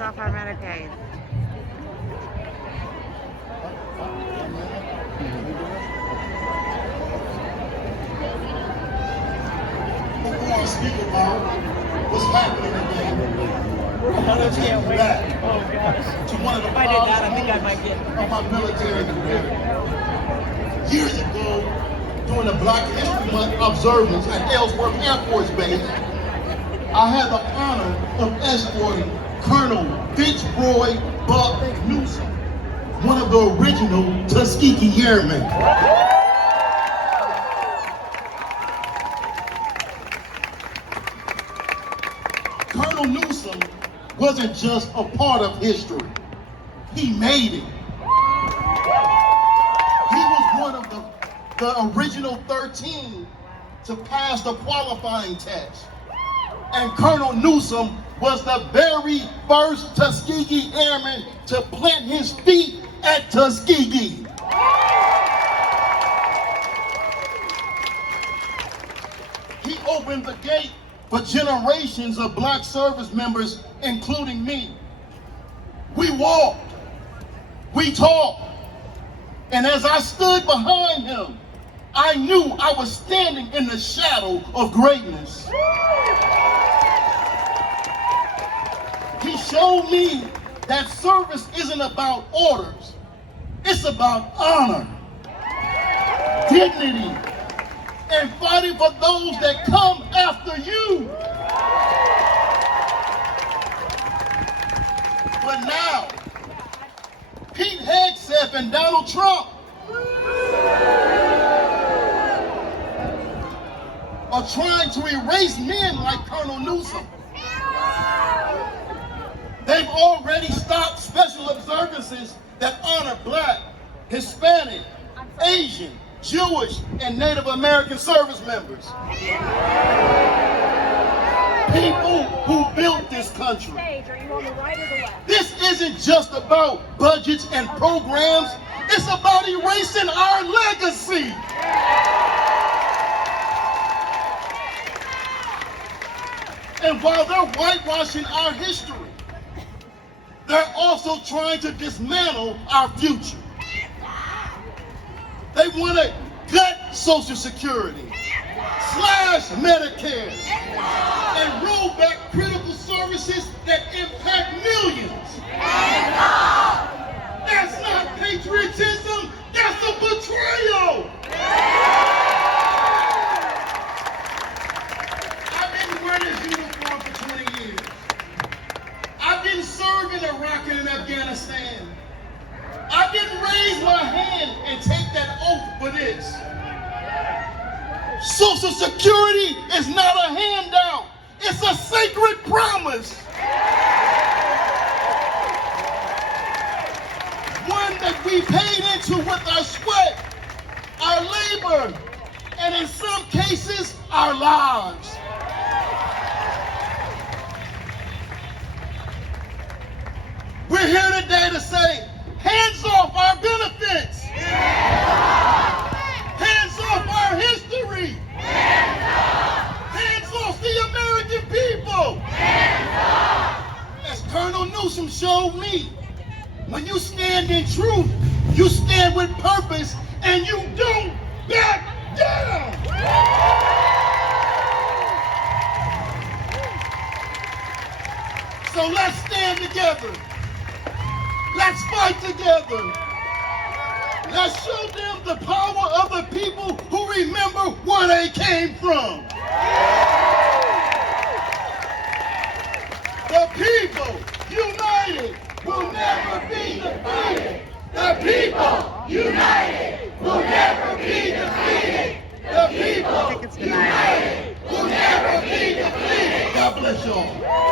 Americans off our Medicaid. Before I speak about what's happening today, I want to take you back to one of the proudest moments of my military career. Years ago, during the Black History Month observance at Ellsworth Air Force Base, I had the honor of escorting Colonel Fitzroy Buck Newsom, one of the original Tuskegee Airmen. Colonel Newsom wasn't just a part of history, he made it. He was one of the original 13 to pass the qualifying test. And Colonel Newsom was the very first Tuskegee Airman to plant his feet at Tuskegee. He opened the gate for generations of black service members, including me. We walked, we talked, and as I stood behind him, I knew I was standing in the shadow of greatness. He showed me that service isn't about orders, it's about honor, dignity, and fighting for those that come after you. But now, Pete Hegseth and Donald Trump are trying to erase men like Colonel Newsom. They've already stopped special observances that honor Black, Hispanic, Asian, Jewish, and Native American service members. People who built this country. This isn't just about budgets and programs, it's about erasing our legacy. And while they're whitewashing our history, they're also trying to dismantle our future. They want to gut Social Security, slash Medicare, and roll back critical services that impact millions. That's not patriotism, that's a betrayal. I've been wearing this uniform for 20 years. I didn't serve in Iraq and in Afghanistan. I didn't raise my hand and take that oath for this. Social Security is not a handout. It's a sacred promise. One that we paid into with our sweat, our labor, and in some cases, our lives. We're here today to say, hands off our benefits. Hands off our history. Hands off the American people. As Colonel Newsom showed me, when you stand in truth, you stand with purpose, and you don't back down. So let's stand together. Let's fight together. Let's show them the power of the people who remember where they came from. The people united will never be defeated. The people united will never be defeated. The people united will never be defeated. God bless y'all.